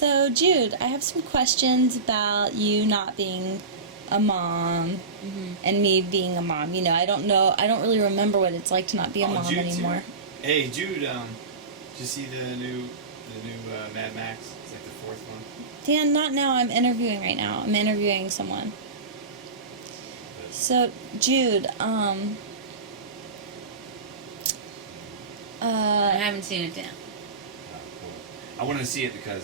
So, Jude, I have some questions about you not being a mom and me being a mom. You know, I don't really remember what it's like to not be a mom Jude anymore. Too. Hey, Jude, did you see the new Mad Max? It's like the fourth one. Dan, not now. I'm interviewing right now. I'm interviewing someone. So, Jude, I haven't seen it, Dan. Oh, cool. I want to see it because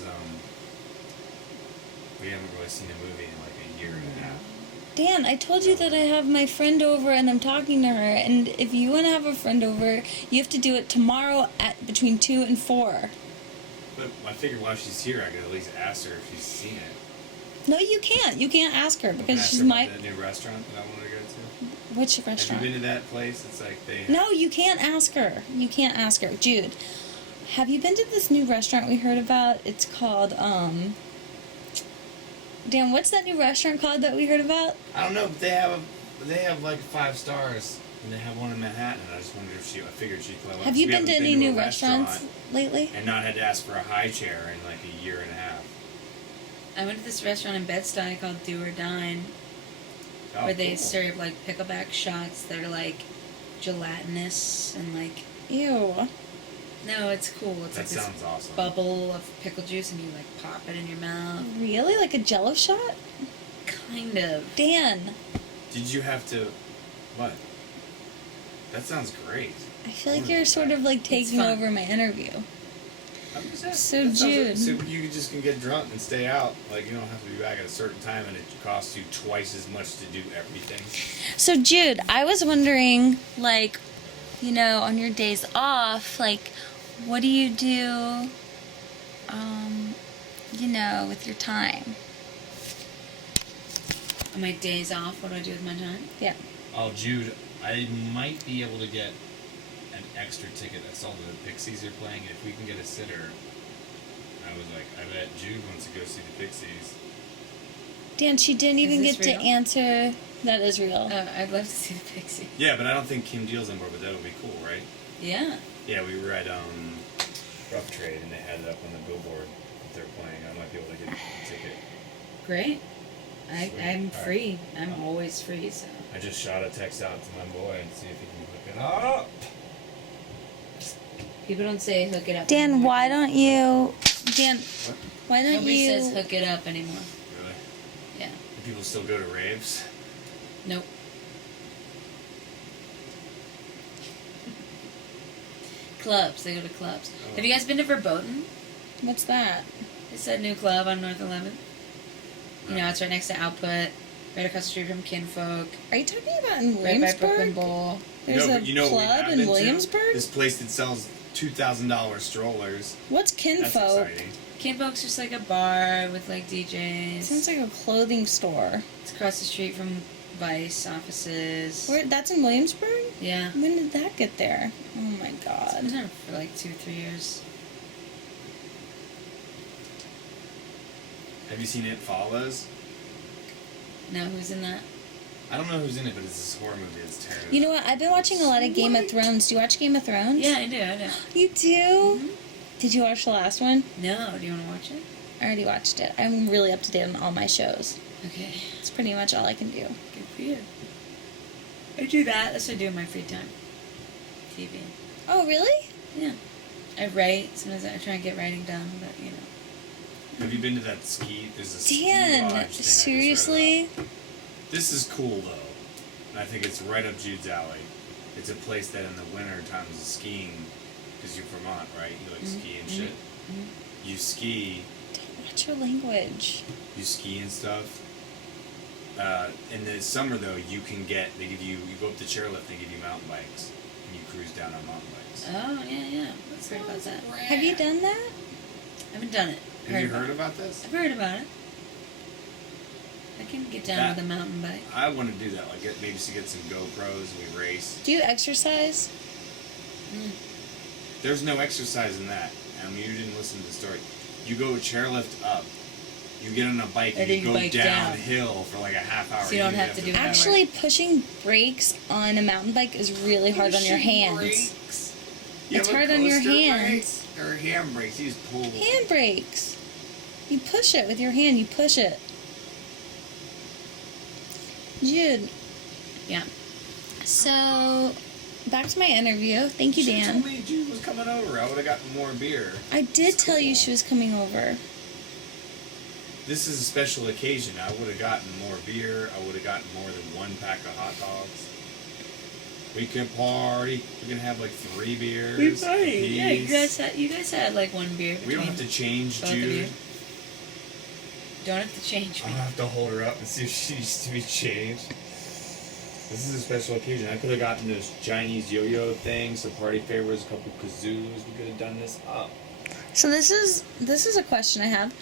we haven't really seen a movie in like a year and a half. Dan, I told you that I have my friend over and I'm talking to her. And if you want to have a friend over, you have to do it tomorrow at between 2 and 4. But I figured while she's here, I could at least ask her if she's seen it. No, you can't. You can't ask her because ask she's her my. about that new restaurant that I want to go to. Which restaurant? Have you been to that place? It's like they. No, you can't ask her. You can't ask her. Jude, have you been to this new restaurant we heard about? It's called, Dan, what's that new restaurant called that we heard about? I don't know, but they have like 5 stars, and they have one in Manhattan. I just wondered if I figured she'd play. Have you been to any new restaurants lately? And not had to ask for a high chair in like a year and a half. I went to this restaurant in Bed-Stuy called Do or Dine, where they serve like pickleback shots that are like gelatinous and like. Ew. No, it's cool. It's that like sounds this awesome. bubble of pickle juice, and you like pop it in your mouth. Really? Like a Jello shot? Kind of. Dan. Did you have to? What? That sounds great. I feel like you're sort of like taking over my interview. So Jude, so you just can get drunk and stay out. Like you don't have to be back at a certain time, and it costs you twice as much to do everything. So Jude, I was wondering, like, you know, on your days off, like, what do you do, you know, with your time? On my days off, what do I do with my time? Yeah. Oh, Jude, I might be able to get an extra ticket. I saw the Pixies are playing, and if we can get a sitter, I was like, I bet Jude wants to go see the Pixies. Dan, she didn't even get to real? answer. That is real. I'd love to see the Pixies. Yeah, but I don't think Kim Deal's on board, but that would be cool, right? Yeah. Yeah, we were at Rough Trade, and they had it up on the billboard that they're playing. I might be able to get a ticket. Great. I'm All free. I'm always free, so. I just shot a text out to my boy and see if he can hook it up. People don't say hook it up Dan, anymore. why don't you... Dan, What? why don't Nobody you... says hook it up anymore. Really? Yeah. Do people still go to raves? Nope. Clubs. They go to clubs. Oh. Have you guys been to Verboten? What's that? It's that new club on North 11th. You know, it's right next to Output, right across the street from Kinfolk, Are you talking about in right by Brooklyn Williamsburg? Bowl. There's No, a but you know what we club have in been to? Williamsburg? This place that sells $2,000 strollers. What's That's Kinfolk? exciting. Kinfolk's just like a bar with like DJs. Sounds like a clothing store. It's across the street from Vice offices. Where? That's in Williamsburg? Yeah. When did that get there? Oh my It's god. been there for like 2-3 years. Have you seen It Follows? No, who's in that? I don't know who's in it, but it's this horror movie. It's terrible. You know what? I've been watching a lot of Game of Thrones. Do you watch Game of Thrones? Yeah, I do. You do? Did you watch the last one? No, do you want to watch it? I already watched it. I'm really up to date on all my shows. Okay, It's pretty much all I can do. good for you. I do that. That's what I do in my free time. TV. Oh, really? Yeah. I write. Sometimes I try and get writing done, but you know. Have you been to that ski? There's a ski Dan, lodge thing I just read seriously? about. This is cool though, and I think it's right up Jude's alley. It's a place that in the winter times is skiing, because you're Vermont, right? You like ski and shit. You ski. What's your language? You ski and stuff. In the summer though, you go up the chairlift, they give you mountain bikes, and you cruise down on mountain bikes. Oh yeah. I've heard about that. Have you done that? I haven't done it. Have you heard about this? I've heard about it. I can get down with a mountain bike. I want to do that, like maybe just to get some GoPros and we race. Do you exercise? There's no exercise in that. I mean, you didn't listen to the story. You go chairlift up, you get on a bike, and you go bike down. downhill for like a half hour. So you don't have to do it. Actually, pushing brakes on a mountain bike is really hard on your hands. Brakes. You It's have a hard on your coaster hands. brake or handbrakes. You just pull. Hand brakes. You push it with your hand. You push it. Jude. Yeah. So, back to my interview. Thank you, She Dan. told me Jude was coming over. I would have gotten more beer. I did It's tell you cool. she was coming over. This is a special occasion. I would have gotten more beer. I would have gotten more than one pack of hot dogs. We can party. We can have like 3 beers. Yeah, you apiece. guys had like one beer. We don't have to between change both of you. Jude. Don't have to change I'm me. gonna have to hold her up and see if she needs to be changed. This is a special occasion. I could have gotten those Chinese yo-yo things, some party favors, a couple kazoos. We could have done this up. So this is a question I have.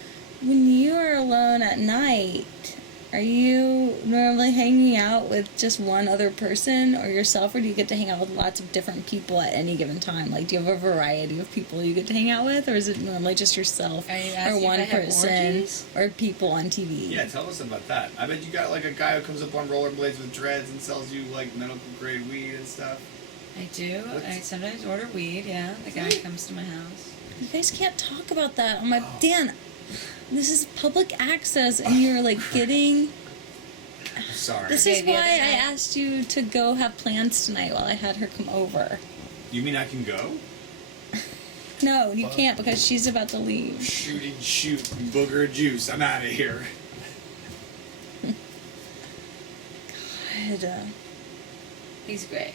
When you are alone at night, are you normally hanging out with just one other person or yourself, or do you get to hang out with lots of different people at any given time? Like, do you have a variety of people you get to hang out with, or is it normally just yourself, Are you or asking one if I have person, orgies? or people on TV? Yeah, tell us about that. I bet you got like a guy who comes up on rollerblades with dreads and sells you like medical grade weed and stuff. I do. What's- I sometimes order weed. Yeah, the guy comes to my house. You guys can't talk about that on my Dan. This is public access, and you're like getting. Sorry. This Okay, is the why other I night- asked you to go have plans tonight while I had her come over. You mean I can go? No, you can't because she's about to leave. Shoot, booger of juice. I'm out of here. God. He's great.